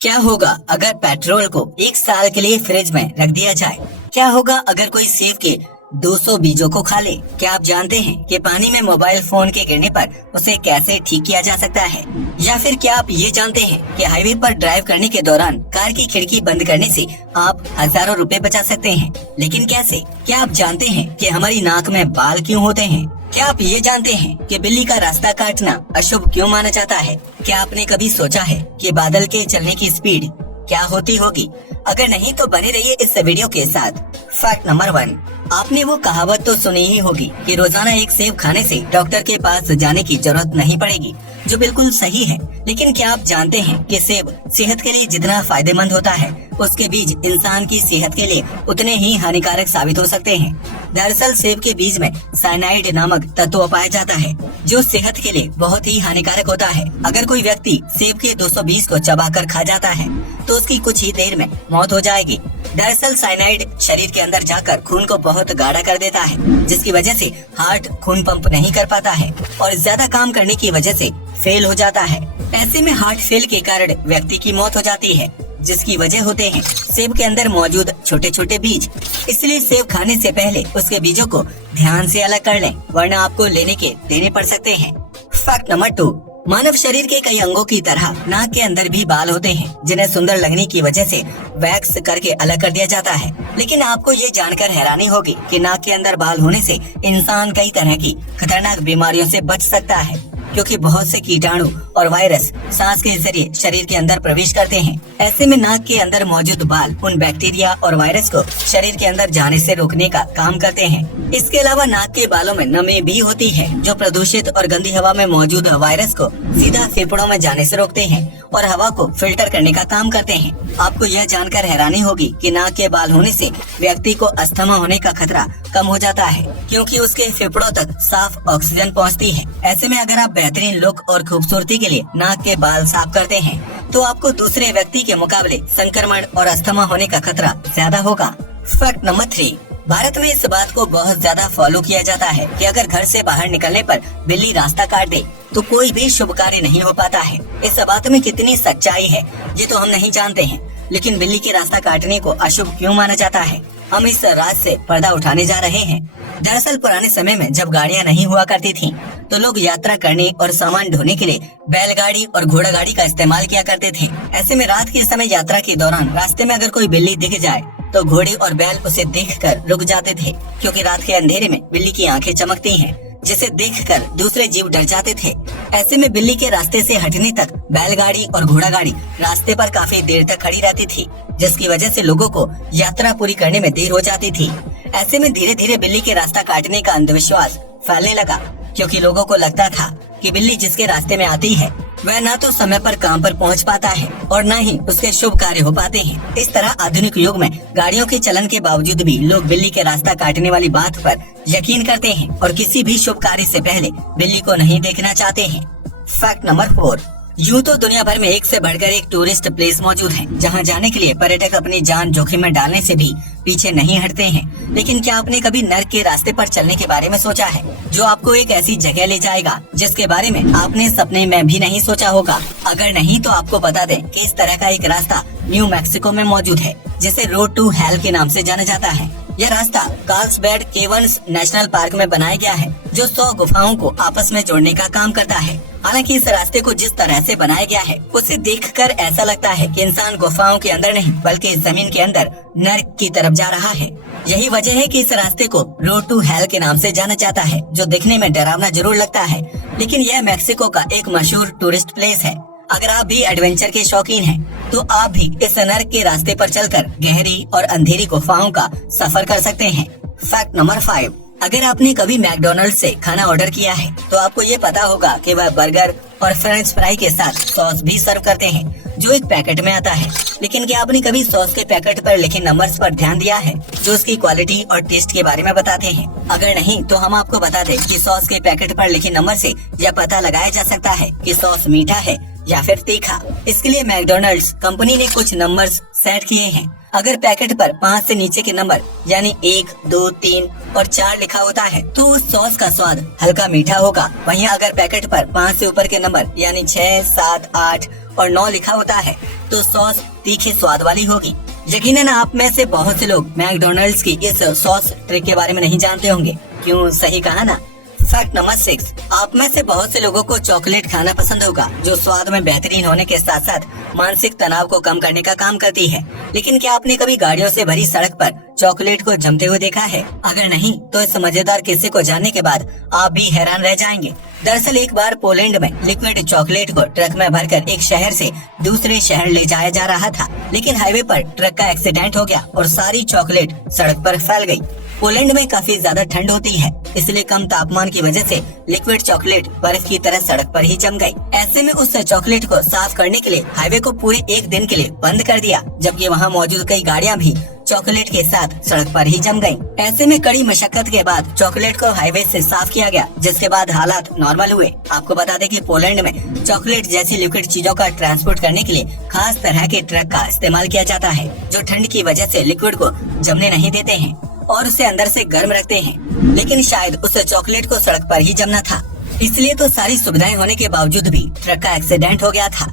क्या होगा अगर पेट्रोल को एक साल के लिए फ्रिज में रख दिया जाए? क्या होगा अगर कोई सेब के 200 बीजों को खा ले? क्या आप जानते हैं कि पानी में मोबाइल फोन के गिरने पर उसे कैसे ठीक किया जा सकता है? या फिर क्या आप ये जानते हैं कि हाईवे पर ड्राइव करने के दौरान कार की खिड़की बंद करने से आप हजारों रुपए बचा सकते हैं? लेकिन कैसे? क्या आप जानते हैं कि हमारी नाक में बाल क्यों होते हैं? क्या आप ये जानते हैं कि बिल्ली का रास्ता काटना अशुभ क्यों माना जाता है? क्या आपने कभी सोचा है कि बादल के चलने की स्पीड क्या होती होगी? अगर नहीं तो बने रहिए इस वीडियो के साथ। फैक्ट नंबर 1, आपने वो कहावत तो सुनी ही होगी कि रोजाना एक सेब खाने से डॉक्टर के पास जाने की जरूरत नहीं पड़ेगी, जो बिल्कुल सही है। लेकिन क्या आप जानते हैं कि सेब सेहत के लिए जितना फायदेमंद होता है, उसके बीज इंसान की सेहत के लिए उतने ही हानिकारक साबित हो सकते हैं। दरअसल सेब के बीज में साइनाइड नामक तत्व पाया जाता है, जो सेहत के लिए बहुत ही हानिकारक होता है। अगर कोई व्यक्ति सेब के 220 को चबाकर खा जाता है तो उसकी कुछ ही देर में मौत हो जाएगी। दरअसल साइनाइड शरीर के अंदर जाकर खून को बहुत गाढ़ा कर देता है, जिसकी वजह से हार्ट खून पंप नहीं कर पाता है और ज्यादा काम करने की वजह से फेल हो जाता है। ऐसे में हार्ट फेल के कारण व्यक्ति की मौत हो जाती है, जिसकी वजह होते हैं सेब के अंदर मौजूद छोटे छोटे बीज। इसलिए सेब खाने से पहले उसके बीजों को ध्यान से अलग कर लें, वरना आपको लेने के देने पड़ सकते हैं। फैक्ट नंबर 2, मानव शरीर के कई अंगों की तरह नाक के अंदर भी बाल होते हैं, जिन्हें सुंदर लगने की वजह से वैक्स करके अलग कर दिया जाता है। लेकिन आपको ये जानकर हैरानी होगी कि नाक के अंदर बाल होने से इंसान कई तरह की खतरनाक बीमारियों से बच सकता है, क्योंकि बहुत से कीटाणु और वायरस सांस के जरिए शरीर के अंदर प्रवेश करते हैं। ऐसे में नाक के अंदर मौजूद बाल उन बैक्टीरिया और वायरस को शरीर के अंदर जाने से रोकने का काम करते हैं। इसके अलावा नाक के बालों में नमी भी होती है, जो प्रदूषित और गंदी हवा में मौजूद वायरस को सीधा फेफड़ों में जाने से रोकते हैं और हवा को फिल्टर करने का काम करते हैं। आपको यह जानकर हैरानी होगी कि नाक के बाल होने से व्यक्ति को अस्थमा होने का खतरा कम हो जाता है, क्योंकि उसके फेफड़ों तक साफ ऑक्सीजन पहुंचती है। ऐसे में अगर आप बेहतरीन लुक और खूबसूरती के लिए नाक के बाल साफ करते हैं, तो आपको दूसरे व्यक्ति के मुकाबले संक्रमण और अस्थमा होने का खतरा ज्यादा होगा। फैक्ट नंबर 3, भारत में इस बात को बहुत ज्यादा फॉलो किया जाता है कि अगर घर से बाहर निकलने पर बिल्ली रास्ता काट दे तो कोई भी शुभ कार्य नहीं हो पाता है। इस बात में कितनी सच्चाई है ये तो हम नहीं जानते हैं, लेकिन बिल्ली के रास्ता काटने को अशुभ क्यों माना जाता है, हम इस राज से पर्दा उठाने जा रहे हैं। दरअसल पुराने समय में जब गाड़ियां नहीं हुआ करती थीं, तो लोग यात्रा करने और सामान ढोने के लिए बैलगाड़ी और घोड़ा गाड़ी का इस्तेमाल किया करते थे। ऐसे में रात के समय यात्रा के दौरान रास्ते में अगर कोई बिल्ली दिख जाए तो घोड़े और बैल उसे देखकर रुक जाते थे, क्योंकि रात के अंधेरे में बिल्ली की आंखें चमकती हैं, जिसे देखकर दूसरे जीव डर जाते थे। ऐसे में बिल्ली के रास्ते से हटने तक बैलगाड़ी और घोड़ा गाड़ी रास्ते पर काफी देर तक खड़ी रहती थी, जिसकी वजह से लोगों को यात्रा पूरी करने में देर हो जाती थी। ऐसे में धीरे धीरे बिल्ली के रास्ता काटने का अंधविश्वास फैलने लगा, क्योंकि लोगों को लगता था कि बिल्ली जिसके रास्ते में आती है वह न तो समय पर काम पर पहुंच पाता है और न ही उसके शुभ कार्य हो पाते हैं। इस तरह आधुनिक युग में गाड़ियों के चलन के बावजूद भी लोग बिल्ली के रास्ता काटने वाली बात पर यकीन करते हैं और किसी भी शुभ कार्य से पहले बिल्ली को नहीं देखना चाहते हैं। फैक्ट नंबर 4, यूँ तो दुनिया भर में एक से बढ़कर एक टूरिस्ट प्लेस मौजूद है, जहां जाने के लिए पर्यटक अपनी जान जोखिम में डालने से भी पीछे नहीं हटते हैं। लेकिन क्या आपने कभी नर्क के रास्ते पर चलने के बारे में सोचा है, जो आपको एक ऐसी जगह ले जाएगा जिसके बारे में आपने सपने में भी नहीं सोचा होगा? अगर नहीं तो आपको बता दें कि इस तरह का एक रास्ता न्यू मैक्सिको में मौजूद है, जिसे रोड टू हेल के नाम से जाना जाता है। यह रास्ता कार्ल्सबैड केवर्न्स नेशनल पार्क में बनाया गया है, जो 100 गुफाओं को आपस में जोड़ने का काम करता है। हालांकि इस रास्ते को जिस तरह से बनाया गया है, उसे देखकर ऐसा लगता है कि इंसान गुफाओं के अंदर नहीं बल्कि जमीन के अंदर नर्क की तरफ जा रहा है। यही वजह है कि इस रास्ते को रोड टू हेल के नाम से जाना जाता है, जो दिखने में डरावना जरूर लगता है, लेकिन यह मैक्सिको का एक मशहूर टूरिस्ट प्लेस है। अगर आप भी एडवेंचर के शौकीन हैं, तो आप भी इस नर्क के रास्ते पर चलकर गहरी और अंधेरी गुफाओं का सफर कर सकते हैं। फैक्ट नंबर 5, अगर आपने कभी मैकडोनल्ड से खाना ऑर्डर किया है तो आपको ये पता होगा कि वह बर्गर और फ्रेंच फ्राई के साथ सॉस भी सर्व करते हैं, जो एक पैकेट में आता है। लेकिन क्या आपने कभी सॉस के पैकेट पर लिखे नंबर्स पर ध्यान दिया है, जो उसकी क्वालिटी और टेस्ट के बारे में बताते हैं? अगर नहीं तो हम आपको बता दें कि सॉस के पैकेट पर लिखे नंबर से यह पता लगाया जा सकता है कि सॉस मीठा है या फिर तीखा। इसके लिए मैकडोनल्ड्स कंपनी ने कुछ नंबर्स सेट किए हैं। अगर पैकेट पर 5 से नीचे के नंबर यानी 1, 2, 3 और 4 लिखा होता है तो उस सॉस का स्वाद हल्का मीठा होगा। वहीं अगर पैकेट पर 5 से ऊपर के नंबर यानी 6, 7, 8 और 9 लिखा होता है तो सॉस तीखे स्वाद वाली होगी। यकीनन आप में से बहुत से लोग मैकडॉनल्ड्स की इस सॉस ट्रिक के बारे में नहीं जानते होंगे। क्यों, सही कहा ना। फैक्ट नंबर 6, आप में से बहुत से लोगों को चॉकलेट खाना पसंद होगा, जो स्वाद में बेहतरीन होने के साथ साथ मानसिक तनाव को कम करने का काम करती है। लेकिन क्या आपने कभी गाड़ियों से भरी सड़क पर चॉकलेट को जमते हुए देखा है? अगर नहीं तो इस मजेदार किस्से को जानने के बाद आप भी हैरान रह जाएंगे। दरअसल एक बार पोलैंड में लिक्विड चॉकलेट को ट्रक में भरकर एक शहर से दूसरे शहर ले जाया जा रहा था, लेकिन हाईवे पर ट्रक का एक्सीडेंट हो गया और सारी चॉकलेट सड़क पर फैल गई। पोलैंड में काफी ज्यादा ठंड होती है, इसलिए कम तापमान की वजह से लिक्विड चॉकलेट बर्फ की तरह सड़क पर ही जम गई। ऐसे में उस चॉकलेट को साफ करने के लिए हाईवे को पूरे एक दिन के लिए बंद कर दिया, जबकि वहाँ मौजूद कई गाड़ियाँ भी चॉकलेट के साथ सड़क पर ही जम गयी। ऐसे में कड़ी मशक्कत के बाद चॉकलेट को हाईवे से साफ किया गया, जिसके बाद हालात नॉर्मल हुए। आपको बता दें कि पोलैंड में चॉकलेट जैसी लिक्विड चीजों का ट्रांसपोर्ट करने के लिए खास तरह के ट्रक का इस्तेमाल किया जाता है, जो ठंड की वजह से लिक्विड को जमने नहीं देते हैं और उसे अंदर से गर्म रखते हैं। लेकिन शायद उस चॉकलेट को सड़क पर ही जमना था, इसलिए तो सारी सुविधाएं होने के बावजूद भी ट्रक का एक्सीडेंट हो गया था।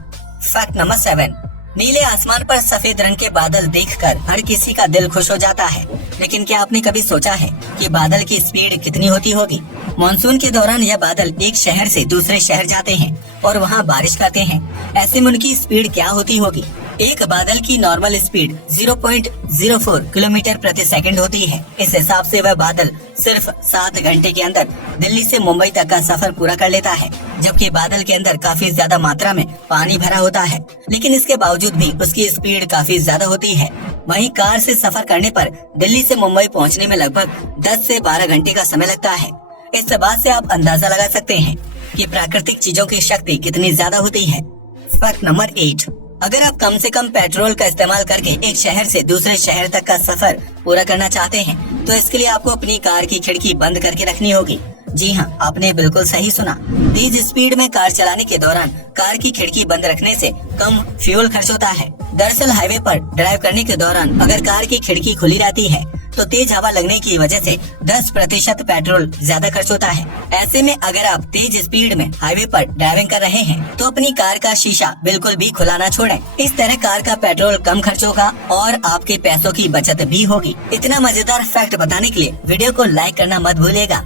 फैक्ट नंबर 7, नीले आसमान पर सफेद रंग के बादल देखकर हर किसी का दिल खुश हो जाता है। लेकिन क्या आपने कभी सोचा है कि बादल की स्पीड कितनी होती होगी? मानसून के दौरान यह बादल एक शहर से दूसरे शहर जाते हैं और वहाँ बारिश करते हैं। ऐसे में उनकी स्पीड क्या होती होगी? एक बादल की नॉर्मल स्पीड 0.04 किलोमीटर प्रति सेकंड होती है। इस हिसाब से वह बादल सिर्फ 7 घंटे के अंदर दिल्ली से मुंबई तक का सफर पूरा कर लेता है, जबकि बादल के अंदर काफी ज्यादा मात्रा में पानी भरा होता है। लेकिन इसके बावजूद भी उसकी स्पीड काफी ज्यादा होती है। वहीं कार से सफर करने पर दिल्ली से मुंबई पहुंचने में लगभग 10 से 12 घंटे का समय लगता है। इस बात से आप अंदाजा लगा सकते हैं कि प्राकृतिक चीजों की शक्ति कितनी ज्यादा होती है। फैक्ट नंबर 8, अगर आप कम से कम पेट्रोल का इस्तेमाल करके एक शहर से दूसरे शहर तक का सफर पूरा करना चाहते हैं, तो इसके लिए आपको अपनी कार की खिड़की बंद करके रखनी होगी। जी हाँ, आपने बिल्कुल सही सुना। तेज स्पीड में कार चलाने के दौरान कार की खिड़की बंद रखने से कम फ्यूल खर्च होता है। दरअसल हाईवे पर ड्राइव करने के दौरान अगर कार की खिड़की खुली रहती है तो तेज हवा लगने की वजह से 10% पेट्रोल ज्यादा खर्च होता है। ऐसे में अगर आप तेज स्पीड में हाईवे पर ड्राइविंग कर रहे हैं तो अपनी कार का शीशा बिल्कुल भी खुला ना छोड़ें। इस तरह कार का पेट्रोल कम खर्च होगा और आपके पैसों की बचत भी होगी। इतना मजेदार फैक्ट बताने के लिए वीडियो को लाइक करना मत भूलिएगा।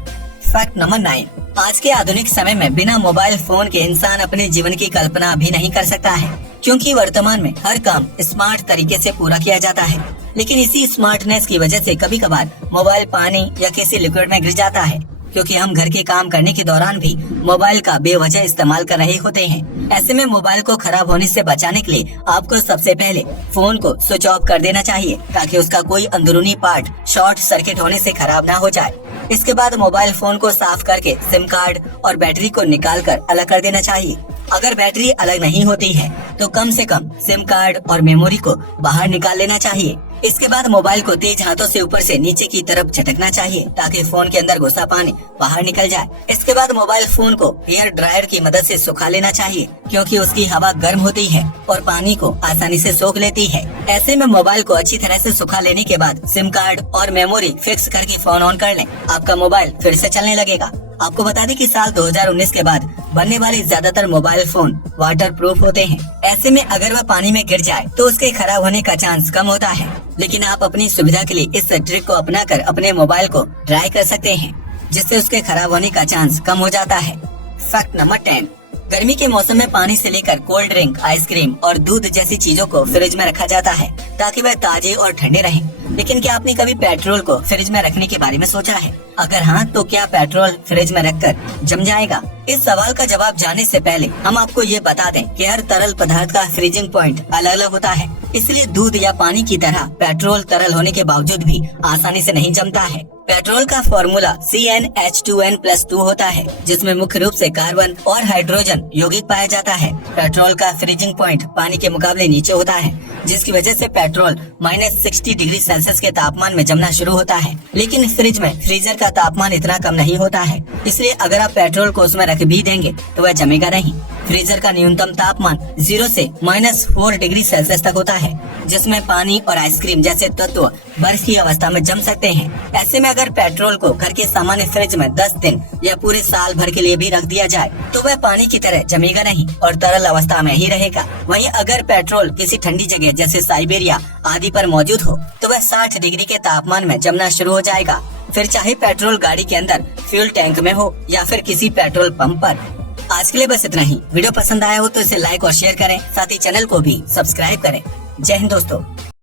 फैक्ट नंबर 9, आज के आधुनिक समय में बिना मोबाइल फोन के इंसान अपने जीवन की कल्पना भी नहीं कर सकता है, क्योंकि वर्तमान में हर काम स्मार्ट तरीके से पूरा किया जाता है। लेकिन इसी स्मार्टनेस की वजह से कभी कभार मोबाइल पानी या किसी लिक्विड में गिर जाता है, क्योंकि हम घर के काम करने के दौरान भी मोबाइल का बेवजह इस्तेमाल कर रहे होते हैं। ऐसे में मोबाइल को खराब होने से बचाने के लिए आपको सबसे पहले फोन को स्विच ऑफ कर देना चाहिए, ताकि उसका कोई अंदरूनी पार्ट शॉर्ट सर्किट होने से खराब ना हो जाए। इसके बाद मोबाइल फोन को साफ करके सिम कार्ड और बैटरी को निकाल कर अलग कर देना चाहिए। अगर बैटरी अलग नहीं होती है तो कम से कम सिम कार्ड और मेमोरी को बाहर निकाल लेना चाहिए। इसके बाद मोबाइल को तेज हाथों से ऊपर से नीचे की तरफ झटकना चाहिए, ताकि फोन के अंदर घुसा पानी बाहर निकल जाए। इसके बाद मोबाइल फोन को एयर ड्रायर की मदद से सुखा लेना चाहिए, क्योंकि उसकी हवा गर्म होती है और पानी को आसानी से सोख लेती है। ऐसे में मोबाइल को अच्छी तरह से सुखा लेने के बाद सिम कार्ड और मेमोरी फिक्स करके फोन ऑन कर लें। आपका मोबाइल फिर से चलने लगेगा। आपको बता दें कि साल 2019 के बाद बनने वाले ज्यादातर मोबाइल फोन वाटर प्रूफ होते हैं। ऐसे में अगर वह पानी में गिर जाए तो उसके खराब होने का चांस कम होता है। लेकिन आप अपनी सुविधा के लिए इस ट्रिक को अपनाकर अपने मोबाइल को ड्राई कर सकते हैं, जिससे उसके खराब होने का चांस कम हो जाता है। फैक्ट नंबर 10, गर्मी के मौसम में पानी से लेकर कोल्ड ड्रिंक, आइसक्रीम और दूध जैसी चीजों को फ्रिज में रखा जाता है, ताकि वह ताजे और ठंडे रहें। लेकिन क्या आपने कभी पेट्रोल को फ्रिज में रखने के बारे में सोचा है? अगर हाँ, तो क्या पेट्रोल फ्रिज में रखकर जम जाएगा? इस सवाल का जवाब जानने से पहले हम आपको ये बता दें कि हर तरल पदार्थ का फ्रीजिंग पॉइंट अलग अलग होता है। इसलिए दूध या पानी की तरह पेट्रोल तरल होने के बावजूद भी आसानी से नहीं जमता है। पेट्रोल का फॉर्मूला CnH2n+2 होता है, जिसमें मुख्य रूप से कार्बन और हाइड्रोजन यौगिक पाया जाता है। पेट्रोल का फ्रीजिंग पॉइंट पानी के मुकाबले नीचे होता है, जिसकी वजह से पेट्रोल -60 डिग्री सेल्सियस के तापमान में जमना शुरू होता है। लेकिन फ्रिज में फ्रीजर का तापमान इतना कम नहीं होता है, इसलिए अगर आप पेट्रोल को उसमें रख भी देंगे तो वह जमेगा नहीं। फ्रीजर का न्यूनतम तापमान 0 से -4 डिग्री सेल्सियस तक होता है, जिसमें पानी और आइसक्रीम जैसे तत्व बर्फ की अवस्था में जम सकते हैं। ऐसे में अगर पेट्रोल को घर के सामान्य फ्रिज में 10 दिन या पूरे साल भर के लिए भी रख दिया जाए तो वह पानी की तरह जमेगा नहीं और तरल अवस्था में ही रहेगा। वहीं अगर पेट्रोल किसी ठंडी जगह जैसे साइबेरिया आदि पर मौजूद हो तो वह 60 डिग्री के तापमान में जमना शुरू हो जाएगा, फिर चाहे पेट्रोल गाड़ी के अंदर फ्यूल टैंक में हो या फिर किसी पेट्रोल पंप पर। आज के लिए बस इतना ही। वीडियो पसंद आया हो तो इसे लाइक और शेयर करें, साथ ही चैनल को भी सब्सक्राइब करें। जय हिंद दोस्तों।